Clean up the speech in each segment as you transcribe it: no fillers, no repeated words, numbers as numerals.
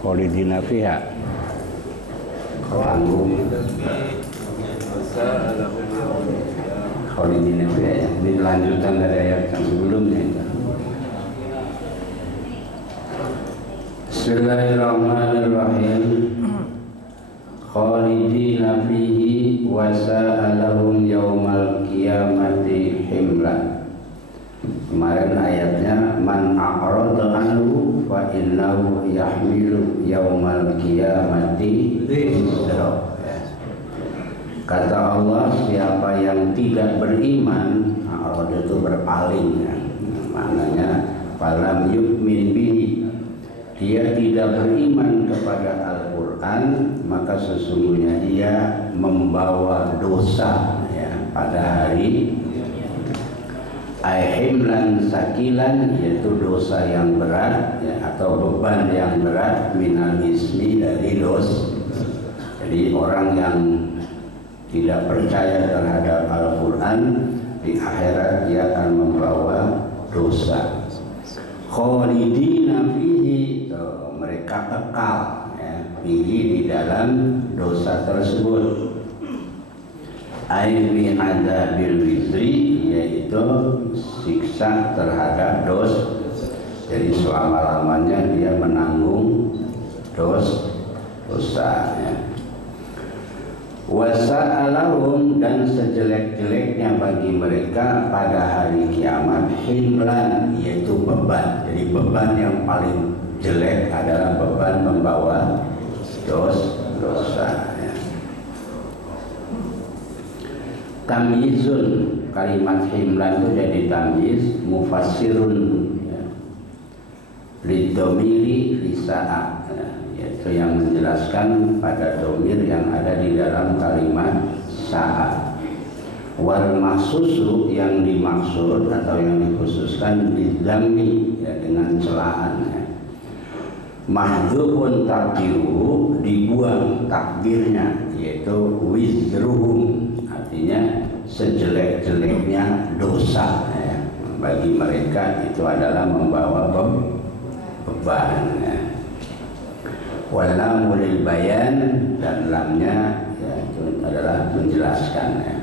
Khalidina fiha Khalidina fiha ya. Ini lanjutan dari ayat yang sebelumnya. Bismillahirrahmanirrahim. Khalidina fihi wa sa'alahum yaumal qiyamati himlan. Kemarin ayatnya man a'rada anhu fa innahu yahmilu yaumal qiyamati wizra. Kata Allah, siapa yang tidak beriman, a'rada itu berpaling ya. Maknanya falam yu'min bihi, dia tidak beriman kepada Al-Quran, maka sesungguhnya dia membawa dosa ya, pada hari himlan sakilan, yaitu dosa yang berat ya, atau beban yang berat, minal ismi, dari dosa. Jadi orang yang tidak percaya terhadap Al-Quran, di akhirat dia akan membawa dosa. Khalidina fihi, mereka kekal ya, fihi, di dalam dosa tersebut. Aini adzabil wizri, yaitu siksa terhadap dosa. Jadi selama-lamanya dia menanggung dosa ya. Wasa'alahum, dan sejelek-jeleknya bagi mereka pada hari kiamat himlan, yaitu beban. Jadi beban yang paling jelek adalah beban membawa dosa ya. Tamyizun, kalimat himlan itu jadi tamyiz, mufassirun ya. Lidomiri lisa'a ya, yaitu yang menjelaskan pada domir yang ada di dalam kalimat sa'a. Wal maksusu, yang dimaksud atau yang dikhususkan didammi ya, dengan celaan ya. Mahdzufun takdiruhu, dibuang takdirnya, yaitu wizruhum, artinya artinya sejelek-jeleknya dosa ya. Bagi mereka itu adalah membawa beban ya. Wala mulil bayan, dan lamnya ya, itu adalah menjelaskan ya.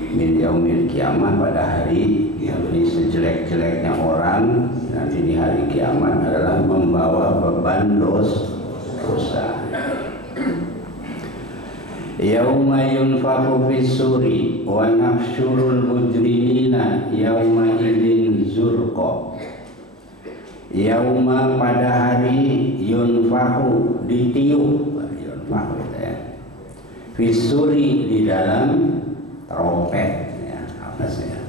Min yaumil kiamat, pada hari yang ini sejelek-jeleknya orang nanti di hari kiamat adalah membawa beban dosa. Yauma yunfakhu fis-suri wa nahsyurul mujrimina yauma idzin zurqa. Yauma, pada hari yunfakhu, ditiup, yunfakhu ya, fis-suri, di dalam trompet ya, apa sih ya,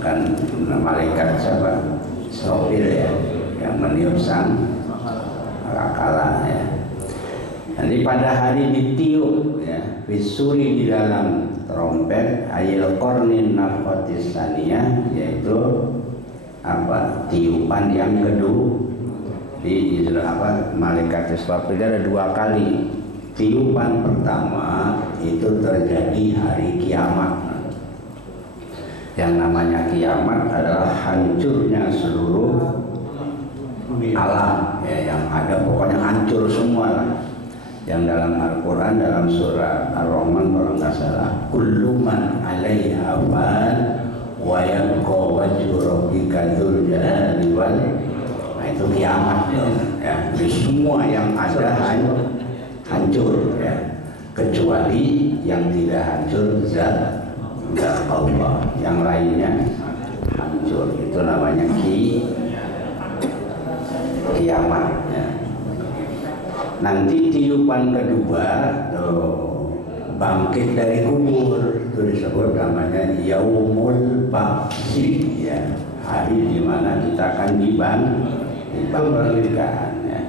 kan malaikat siapa, Israfil ya, yang meniup sang akala ya. Nanti pada hari ditiup ya, fisuri, di dalam trompet, ayil qornin nafkhatis saniyah, yaitu apa, tiupan yang kedua. Di apa, malaikat Israfil ada 2 kali. Tiupan pertama itu terjadi hari kiamat. Yang namanya kiamat adalah hancurnya seluruh alam ya, yang ada pokoknya hancur semua lah. Yang dalam Al-Quran, dalam surah Ar-Rahman kalau nggak salah, kullu man 'alaiha fan wa yabqa wajhu rabbika dzul jalali wal, nah itu kiamat ya. Jadi semua yang ada hancur ya, kecuali yang tidak hancur zat Allah, yang lainnya hancur. Itu namanya kiamat ya. Nanti tiupan kedua bangkit dari kubur, itu disebut namanya yaumul ba'si ya, hari di mana kita akan dibangkitkan ya.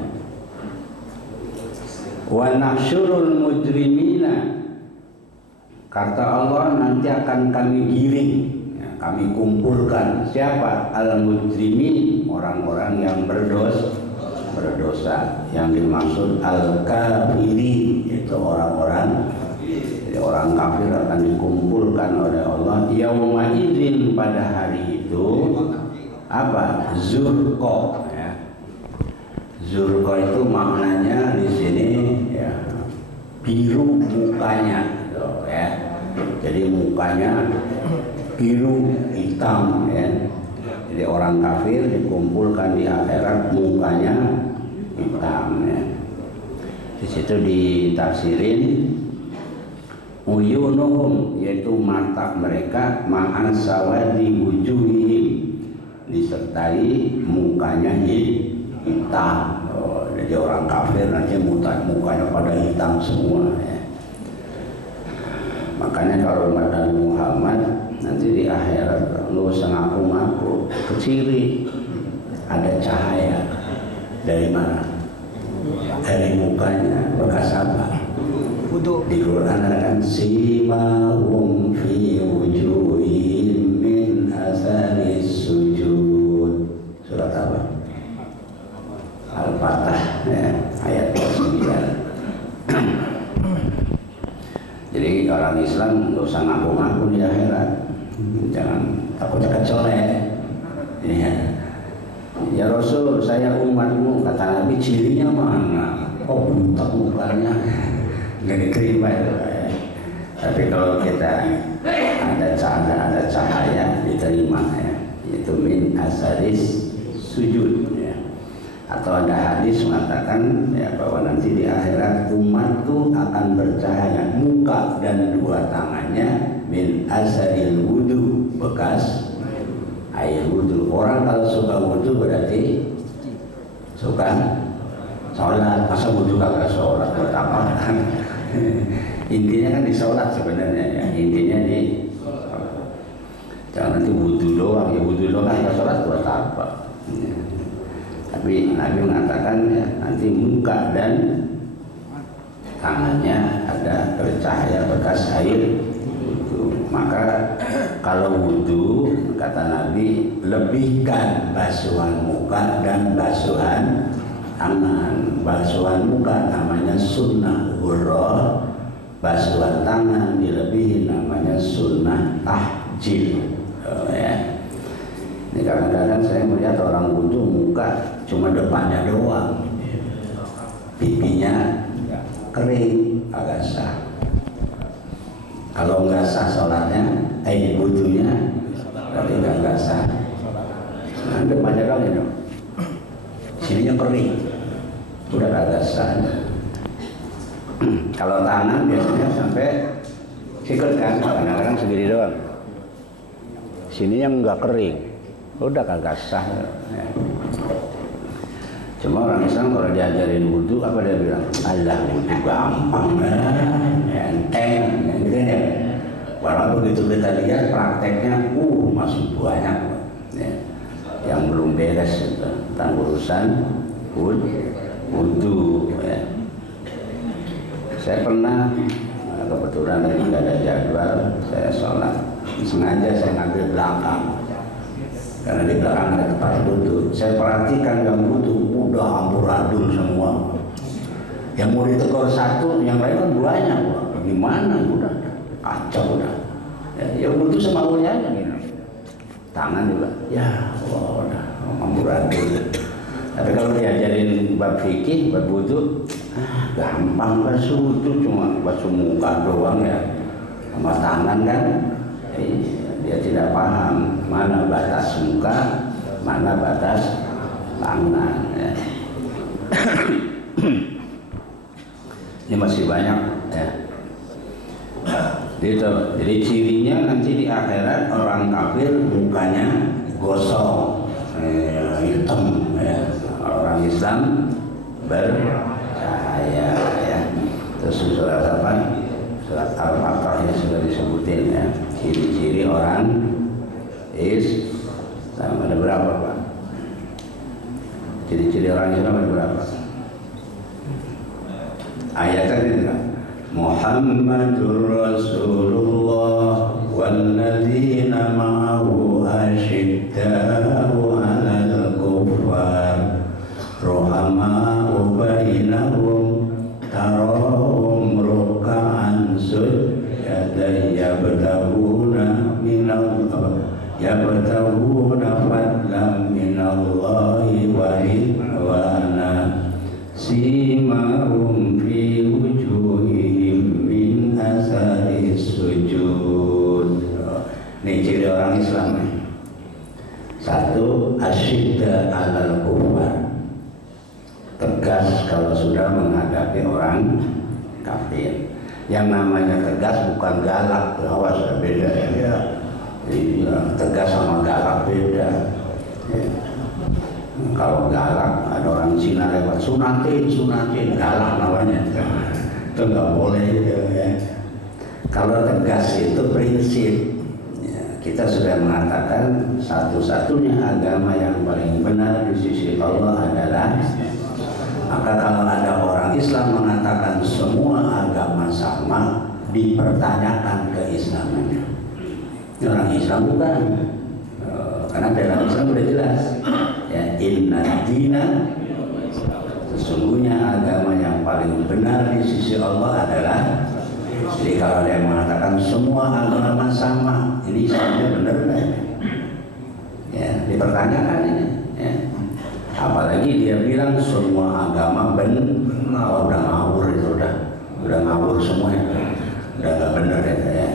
Wa nahsyurul mujrimina, kata Allah, nanti akan kami giring ya, kami kumpulkan siapa? Al-mujrimin, orang-orang yang berdosa. Yang dimaksud al-kafirin, itu orang-orang, jadi orang kafir akan dikumpulkan oleh Allah. Yauma idzin, pada hari itu apa? Zurqa ya. Zurqa itu maknanya di sini ya, biru mukanya gitu, ya. Jadi mukanya biru hitam ya. Jadi orang kafir dikumpulkan di akhirat, mukanya hitam ya. Di situ ditafsirin uyunuhum, yaitu mata mereka, ma'an sawadi wujuhihim, disertai mukanya hitam. Jadi orang kafir nanti mukanya pada hitam semua ya. Makanya kalau umat Nabi Muhammad nanti di akhirat lu ngaku-ngaku keciri, ada cahaya dari mana? Dari mukanya, bekas apa? Di Quran ada kan simahum fi wujuhihim min asaris sujud. Surat apa? Al-Fatah ya, ayat 9. Jadi orang Islam nggak usah ngaku-ngaku di akhirat, jangan takutnya kecolek ya. Ya Rasul, saya umatmu, kata Nabi, cirinya mana? Oh, buta mukanya, nggak diterima itu ya. Tapi kalau kita ada cahaya diterima ya, yaitu min asaris sujud ya. Atau ada hadis mengatakan ya, bahwa nanti di akhirat umat itu akan bercahaya muka dan 2 tangannya min asaril wudu, bekas air wudu. Orang kalau suka wudu berarti suka sholat. Masa wudu kagak sholat, buat apa? Intinya kan di sholat sebenarnya ya. Intinya di jangan nanti wudu doang, ya wudu doang nggak sholat buat apa ya. Tapi Nabi mengatakan ya, nanti muka dan tangannya ada bercahaya bekas air wudu. Maka kalau wudu, kata Nabi, lebihkan basuhan muka dan basuhan tangan. Basuhan muka namanya sunnah ghurrah, basuhan tangan dilebihin namanya sunnah tahjil. Ya. Ini kadang-kadang saya melihat orang wudhu muka cuma depannya doang, pipinya kering, agak sah. Kalau nggak sah sholatnya, wudhunya, berarti nggak sah. Nah, depannya doang ya dong, sininya kering, udah agak sah. Kalau tangan biasanya sampai sikut kan, kadang-kadang segini doang, sininya nggak kering, udah kagak sah. Ya. Cuma orang Islam kalau diajarin wudhu, apa dia bilang? Allah, wudhu gampang, enteng, gitu ya. Walau begitu kita lihat prakteknya, masih banyak ya, yang belum beres itu, tentang urusan wudhu. Ya. Saya pernah, kebetulan lagi nggak ada jadwal, saya sholat, sengaja saya ngambil belakang. Karena di belakang ada tempat wudhu, saya perhatikan yang wudhu udah amburadul semua. Yang mau ditegur satu, yang lain kan banyak. Gimana? Udah kacau udah. Ya wudhu semaunya aja gitu. Tangan juga, ya Allah udah amburadul. Tapi kalau diajarin bab fikih, bab wudhu, gampang basuh wudhu, cuma basuh muka doang ya, sama tangan kan. Dia tidak paham mana batas muka, mana batas tangan. Ya. Ini masih banyak. Ya. Jadi cirinya nanti di akhirat orang kafir mukanya gosong, hitam. Ya. Orang Islam bercahaya. Ya. Terus surat apa? Surat Al-Fatihah sudah disebutin ya. Ciri-ciri orang Islam ada berapa Pak? Ciri-ciri orang Islam ada berapa? Ayatnya itu kan Muhammadur Rasulullah walladzina ma'ahu asyidda'u 'alal kuffar ruhama'u bainahum tarahum ruk'an sujjadan yabtaguna fadlan minallahi wa ridwana simahum fi wujuhihim min asari sujud. Ini ciri orang Islam nih. Satu, asyidda alal kufar, tegas kalau sudah menghadapi orang kafir. Yang namanya tegas bukan galak, awas beda ya. Jadi tegas sama galak beda. Ya. Kalau galak ada orang Cina lewat sunatin galak namanya. Itu nggak boleh gitu ya. Kalau tegas itu prinsip. Ya, kita sudah mengatakan satu-satunya agama yang paling benar di sisi Allah adalah. Maka kalau ada orang Islam mengatakan semua agama sama, dipertanyakan keislamannya. Ini orang Islam bukan, karena dalam Islam sudah jelas, ya inna dina, sesungguhnya agama yang paling benar di sisi Allah adalah. Jadi kalau dia mengatakan semua agama sama, ini Islamnya benar kan? Ya, dipertanyakan ini. Ya. Apalagi dia bilang semua agama benar, udah ngawur itu udah ngawur semuanya, udah nggak benar ya.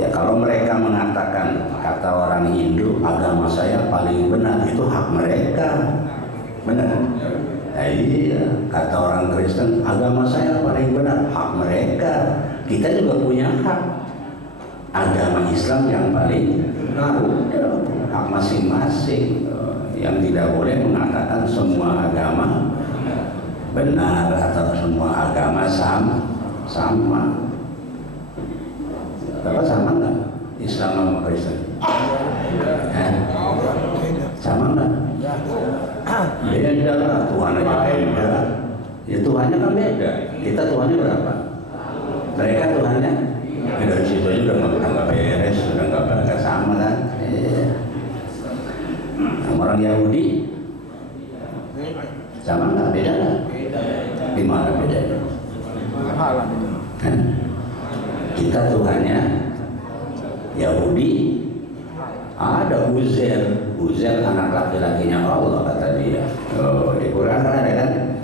Ya kalau mereka mengatakan kata orang Hindu agama saya paling benar, itu hak mereka, benar. Nah, iya, kata orang Kristen agama saya paling benar, hak mereka. Kita juga punya hak. Agama Islam yang paling benar, hak masing-masing. Yang tidak boleh mengatakan semua agama benar atau semua agama sama. Bapak sama nggak Islam sama Kristen? Sama nggak? Beda lah, Tuhan aja beda. Ya Tuhannya kan beda. Kita Tuhannya berapa? Mereka Tuhannya dari situ aja udah nggak beres, udah nggak sama kan? Orang Yahudi sama nggak? Beda nggak? Di mana bedanya? Tuhannya Yahudi, ada Uzair anak laki-lakinya Allah kata dia. Oh, di Quran ada kan?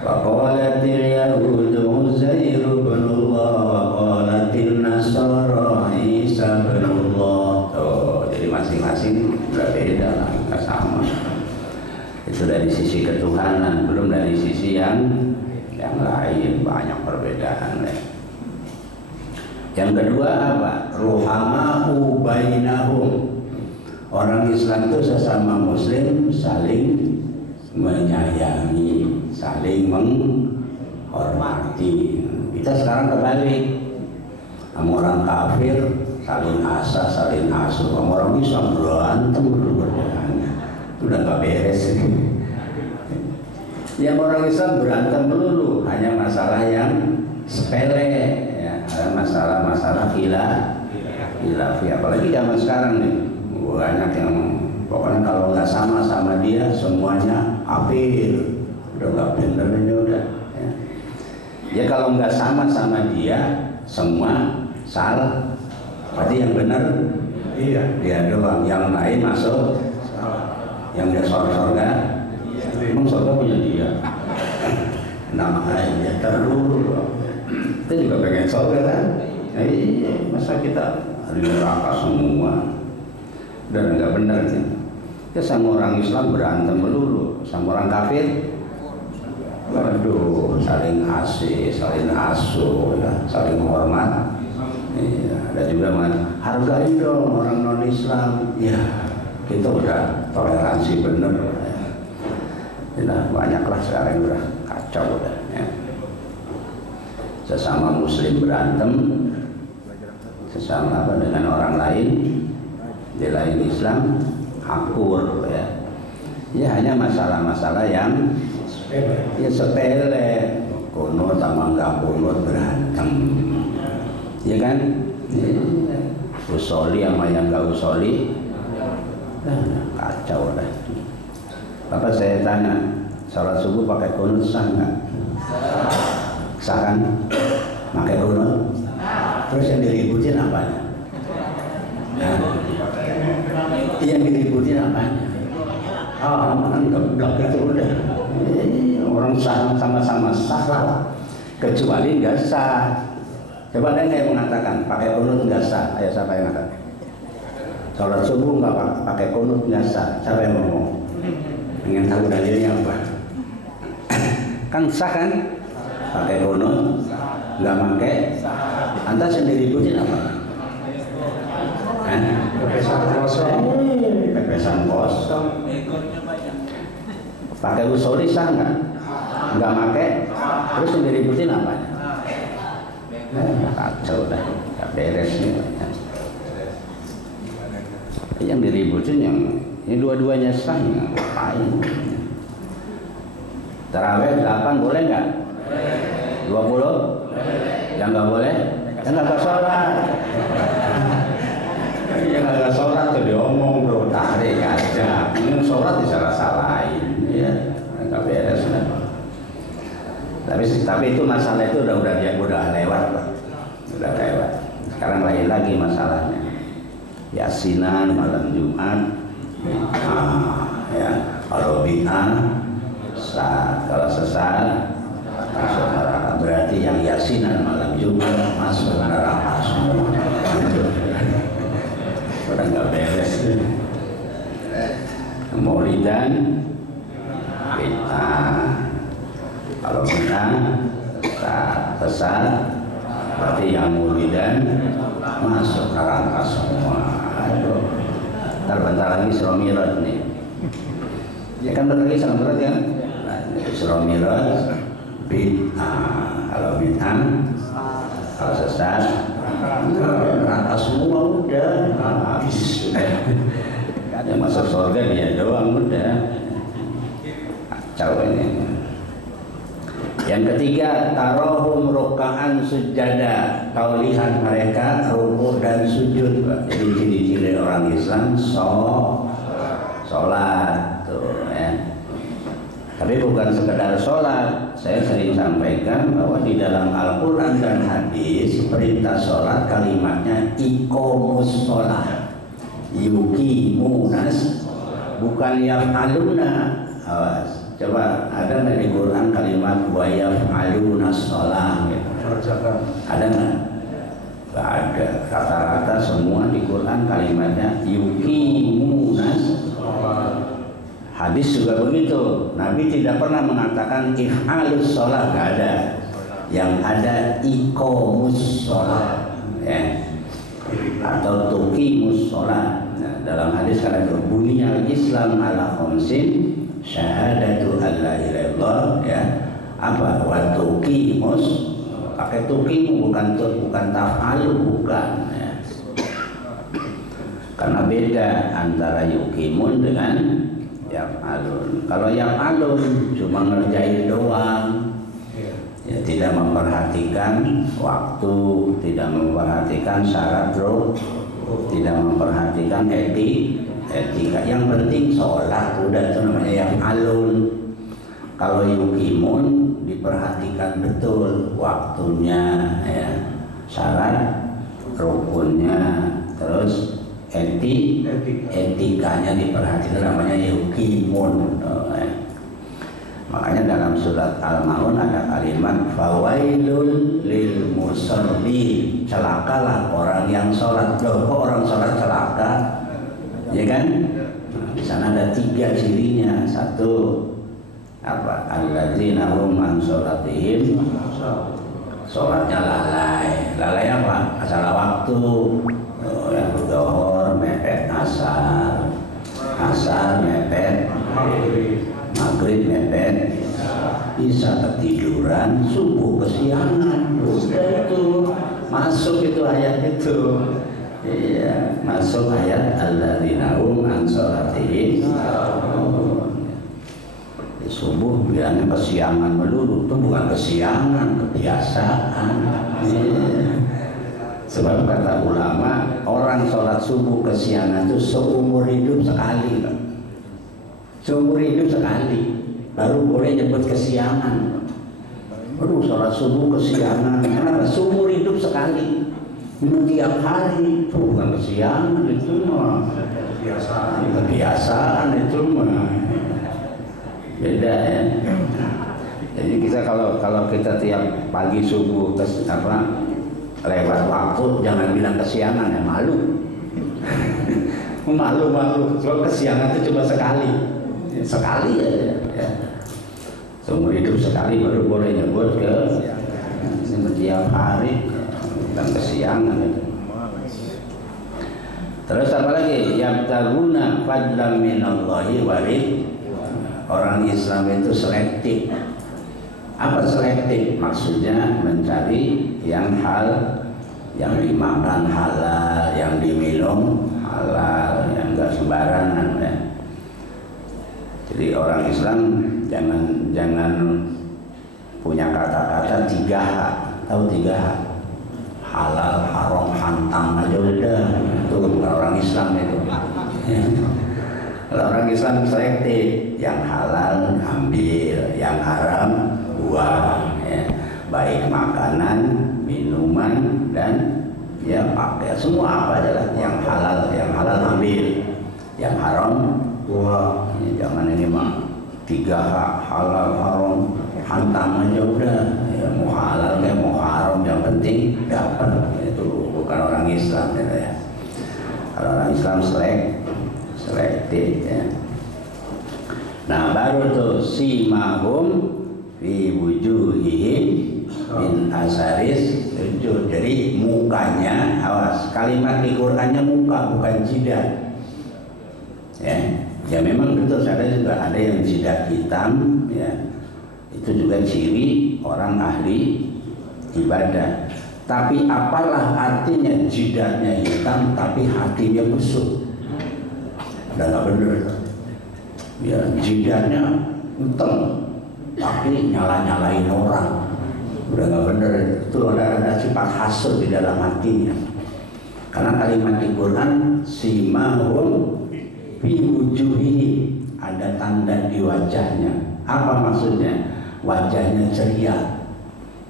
Wa qalatil yahudu Uzair ibnullah wa qalatil nasara Isa ibnullah. Oh, jadi masing-masing berbeda lah, nggak sama. Itu dari sisi ketuhanan, belum dari sisi yang lain, banyak perbedaan. Yang kedua apa? Ruhama'u bainahum. Orang Islam itu sesama Muslim saling menyayangi, saling menghormati. Kita sekarang kebalik, sama orang kafir saling asah, saling asuh. Sama orang Islam berantem berdebatnya, itu udah nggak beres. Yang orang Islam berantem melulu hanya masalah yang sepele, ya, masalah khilafi. Apalagi zaman sekarang nih, banyak yang pokoknya kalau nggak sama dia semuanya kafir. Udah nggak bener ini udah. Ya kalau nggak sama dia semua salah. Berarti yang benar dia doang, yang lain masuk yang dia surga. Emang surga punya dia. Namanya terlalu. Kita juga pengen surga kan? Masa kita di neraka semua? Dan nggak benar nih. Ya sama orang Islam berantem melulu, sama orang kafir, waduh, saling asih, saling asuh, ya, saling hormat. Ya, ada juga hargain dong orang non Islam. Ya, kita udah toleransi bener. Ya, banyaklah sekarang udah kacau udah. Ya. Sesama Muslim berantem, sesama dengan orang lain. Di lain Islam akur ya hanya masalah-masalah yang sepele, kunut sama nggak kunut berantem, ya kan? Usoli sama yang nggak usoli, kacau lah. Bapak saya tanya, salat subuh pakai kunut sah nggak? Sah kan? Pakai kunut. Terus yang diributin apanya? Yang diributin apanya? Enggak gitu udah. Orang sama-sama sah lah. Kecuali nggak sah. Coba ada yang mengatakan pakai kunut nggak sah. Ayo siapa yang mengatakan? Salat subuh nggak pakai kunut nggak sah. Siapa yang ngomong? Ingin tahu dalilnya apa? Kan sah kan? Pakai kunut, nggak pakai. Anda sendiri ributin apa? Pepesan kosong. Pakai usoli sah nggak pakai. Terus yang diributin apanya? Kacau dah, nggak beres nih. Yang diributin yang ini dua-duanya sah, ngapain? Tarawih 8 boleh nggak? 20? Yang nggak boleh? Yang nggak sholat. Yang nggak sholat tuh diomong tuh, tarik aja. Yang sholat disalah-salahin, ya nggak beres lah. Tapi itu masalah itu udah lewat Pak. Udah lewat. Sekarang lain lagi masalahnya. Yasinan malam Jumat, ya kalau bid'ah sah, kalau sesat masuk neraka. Berarti yang yasinan malam Jumat masuk neraka semua. Udah nggak beres. Maulidan bid'ah. Kalau bid'ah sesat, berarti yang maulidan masuk neraka semua. Aduh, bentar lagi Isra Mi'raj nih. Ya kan bentar lagi sangat berat ya. Isra Mi'raj bid'ah. Kalau bid'ah, kalau sesat neraka semua udah habis. Yang masuk surga dia doang udah. Kacau ini. Yang ketiga, tarohum ruka'an sujada. Kau lihat mereka rukuk dan sujud. Jadi ciri-ciri orang Islam sholat tuh ya. Tapi bukan sekedar sholat. Saya sering sampaikan bahwa di dalam Al-Quran dan hadis perintah sholat kalimatnya iqomus sholat, yuqimunas, bukan yaf'aluna. Awas, coba ada nggak di Quran kalimat wa yaf'alunas sholat gitu? Ada nggak? Nggak ada. Rata-rata semua di Quran kalimatnya yuqimunas. Hadis juga begitu. Nabi tidak pernah mengatakan if'alus sholat, nggak ada. Yang ada iqomus sholat, ya, atau tuqimus sholat. Nah, dalam hadis kata itu buniyal Islam ala khamsin syahadatu an la ilaha illallah, ya, apa wa tuqimus, pakai tuqimu bukan taf'alu, bukan, ya. Karena beda antara yuqimun dengan yaf'alun. Kalau yaf'alun cuma ngerjain doang, ya, tidak memperhatikan waktu, tidak memperhatikan syarat rukun, tidak memperhatikan etika. Yang penting sholat, udah, itu namanya yaf'alun. Kalau yuqimun diperhatikan betul waktunya, ya, syarat rukunnya, terus etikanya diperhatikan, namanya yuqimun. Makanya dalam surat Al-Maun ada kalimat fawailul lil musallin, celakalah orang yang sholat. Loh, kok orang sholat celaka? Ya kan? Nah, di sana ada 3 cirinya. Satu, apa? Alladzina hum an sholatihim, sholatnya lalai. Lalai apa? Salah waktu. Yang zuhur mepet asar, asar mepet maghrib, mepet isya, ketiduran, subuh kesiangan. Sudah itu masuk itu ayat itu, iya, masuk ayat alladzina hum an sholatihim. Subuh bilangnya kesiangan melulu, itu bukan kesiangan, kebiasaan. Sebab kata ulama, orang sholat subuh kesiangan itu seumur hidup sekali, Pak. Seumur hidup sekali baru boleh nyebut kesiangan. Aduh, sholat subuh kesiangan, kenapa? Seumur hidup sekali. Ini tiap hari, itu bukan kesiangan, itu mah kebiasaan, itu mah beda, ya. Jadi kita kalau kita tiap pagi subuh lewat waktu, jangan bilang kesiangan, ya, malu. malu. Soal kesiangan itu cuma sekali aja, ya. Seumur hidup sekali baru boleh nyebut ke setiap hari, dan kesiangan itu. Terus apa lagi? Yabtaguna fadlan minallahi warid. Orang Islam itu selektif. Apa selektif? Maksudnya mencari yang yang dimakan halal, yang diminum halal, yang enggak sembarangan, ya. Jadi orang Islam jangan punya kata-kata 3H. Tahu 3H? Halal, haram, hantam aja udah. Itu orang Islam itu. Kalau orang Islam selektif, yang halal ambil, yang haram buang, ya. Baik makanan, minuman, dan ya pakai semua apa aja lah. Yang halal ambil, yang haram buang. Ya, jangan ini mah 3H, halal, haram, hantam aja udah, ya. Mau halal ya mau haram, yang penting dapat. Itu bukan orang Islam, ya. Kalau orang Islam selektif, ya. Nah, baru tuh simahum fi wujuhihim min asaris sujud. Jadi mukanya, awas, kalimat di Qur'annya muka, bukan jidat. Ya memang betul, ada yang jidat hitam, ya. Itu juga ciri orang ahli ibadah. Tapi apalah artinya jidatnya hitam tapi hatinya busuk? Udah nggak bener. Ya, jidatnya hitam tapi nyala-nyalain orang, udah nggak bener. Itu ada sifat hasud di dalam hatinya. Karena kalimat di Quran simahum fi wujuhi, ada tanda di wajahnya. Apa maksudnya? Wajahnya ceria,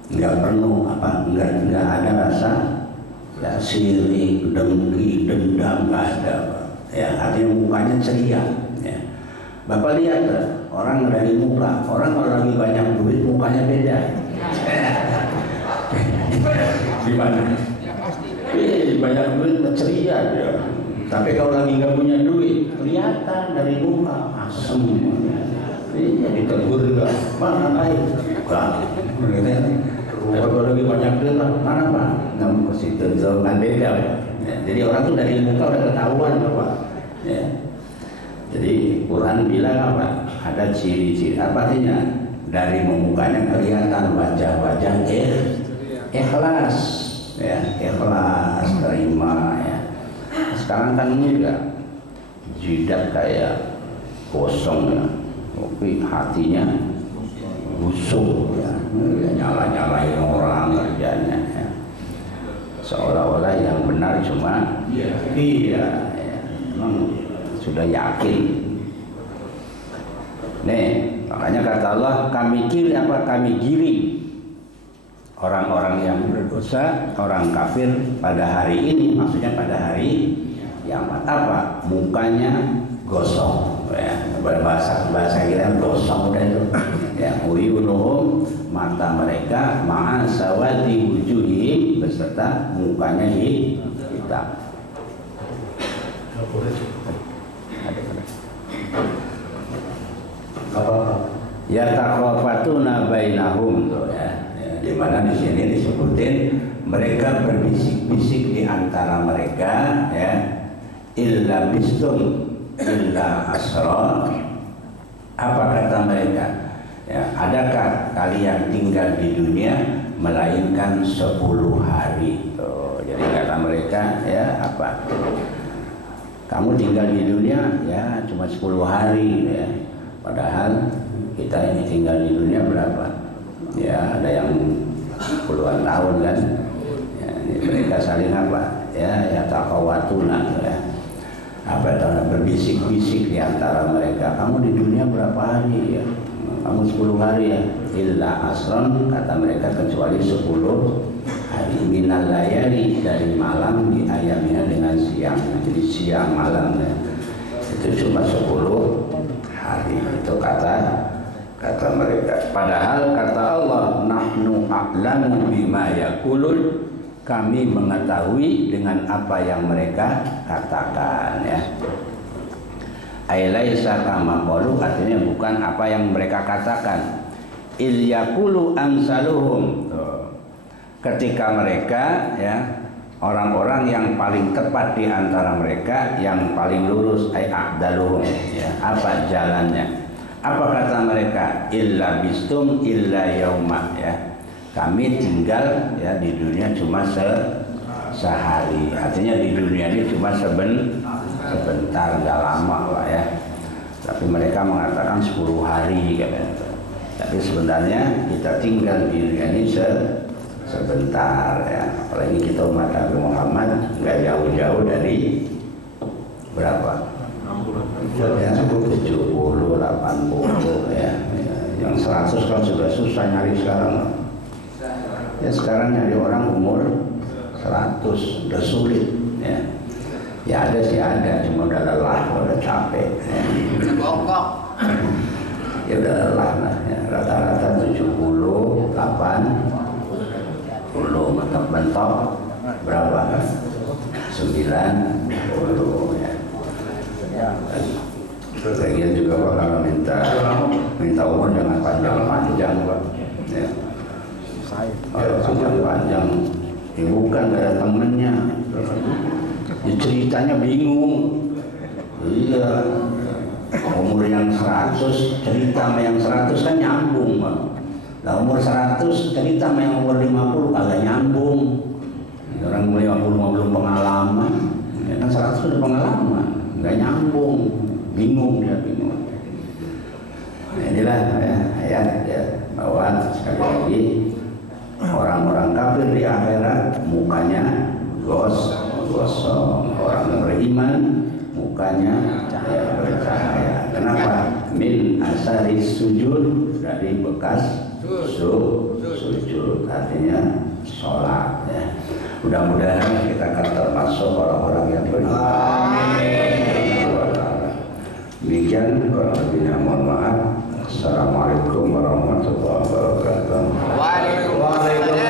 nggak penuh nggak ada rasa ya, sirik, dengki, dendam, nggak ada. Ya, artinya mukanya ceria. Ya. Bapak lihat orang dari muka, orang kalau lagi banyak duit mukanya beda. Gimana? Banyak duit ceria dia. Tapi kalau lagi nggak punya duit, kelihatan dari muka asem. Iya, ditegur juga. Mana air? Bukan. Kalau lagi banyak duit, mana Pak? Nggak mau ke situ, jangan beda. Ya, jadi orang tuh dari muka udah ketahuan Pak. Ya. Jadi Quran bilang apa? Ada ciri-ciri apa artinya? Dari mukanya kelihatan wajah-wajah ikhlas, ya, ikhlas, terima ya. Sekarang kan juga jidat kayak kosong ya, tapi hatinya busuk ya, nyala-nyalain orang kerjanya ya. Seolah-olah yang benar cuma iya ya. Memang sudah yakin. Nih, makanya kata Allah, kami kiri apa kami giring orang-orang yang berdosa, orang kafir pada hari ini, maksudnya pada hari kiamat. Apa? Mukanya gosong ya, bahasa kita gosong udah itu ya, uyunuhum, mata mereka ma'asawati wujuhim, beserta mukanya hitam. Ya takhafatuna bainahum tuh ya. Di mana di sini disebutin mereka berbisik-bisik di antara mereka ya, illa bistum illa asra. Apa kata mereka? Ya, adakah kalian tinggal di dunia melainkan 10 hari? Tuh, jadi kata mereka ya apa? Kamu tinggal di dunia ya cuma 10 hari ya. Padahal kita ini tinggal di dunia berapa? Ya ada yang puluhan tahun kan. Ya, mereka saling apa? Ya takawatuna ya. Apa itu berbisik-bisik di antara mereka. Kamu di dunia berapa hari ya? Kamu 10 hari ya. Illa asron, kata mereka, kecuali 10 hari. Minal layali, dari malam di ayamnya dengan siang. Jadi siang malam ya. Itu cuma 10 hari. Itu kata mereka. Padahal kata Allah, nahnu a'lamu bima yaqulun, kami mengetahui dengan apa yang mereka katakan ya. Ailaisa kama qalu, artinya bukan apa yang mereka katakan. Il yaqulu amsaluhum. Ketika mereka ya, orang-orang yang paling tepat di antara mereka, yang paling lurus, ay a'daluhum ya, apa jalannya? Apa kata mereka? Illa bistum illa yauma ya. Kami tinggal ya di dunia cuma sehari. Artinya di dunia ini cuma sebentar, nggak lama Pak ya. Tapi mereka mengatakan 10 hari katanya. Tapi sebenarnya kita tinggal di dunia ini sebentar ya. Apalagi kita umat Nabi Muhammad nggak jauh-jauh dari berapa? Ya, 70, 80 ya. Yang 100 kan sudah susah nyari sekarang. Ya sekarang nyari orang umur 100 udah sulit ya. Ya ada sih ada, cuma udah lelah, udah capek ya. Ya udah lelah lah ya. Rata-rata 70, 80 mentok-mentok berapa kan? 90 ya. Bagian juga Pak kalau minta umur jangan panjang-panjang Pak ya. Kalau panjang ya bukan, gak ada temennya ya, ceritanya bingung. Iya, umur yang 100 cerita sama yang 100 kan nyambung Pak. Nah umur 100 cerita sama yang umur 50 agak nyambung. Orang umur 50 belum pengalaman ya kan, 100 udah pengalaman, nggak nyambung, bingung dia bingung. Nah, inilah ya, ayat ya, bahwa sekali lagi orang-orang kafir di akhirat mukanya gosong, orang beriman mukanya bercahaya. Kenapa? min asari sujud, dari bekas sujud, artinya sholat ya. Mudah-mudahan kita akan termasuk orang-orang yang beriman. Demikian, kurang lebihnya mohon maaf. Assalamualaikum warahmatullahi wabarakatuh.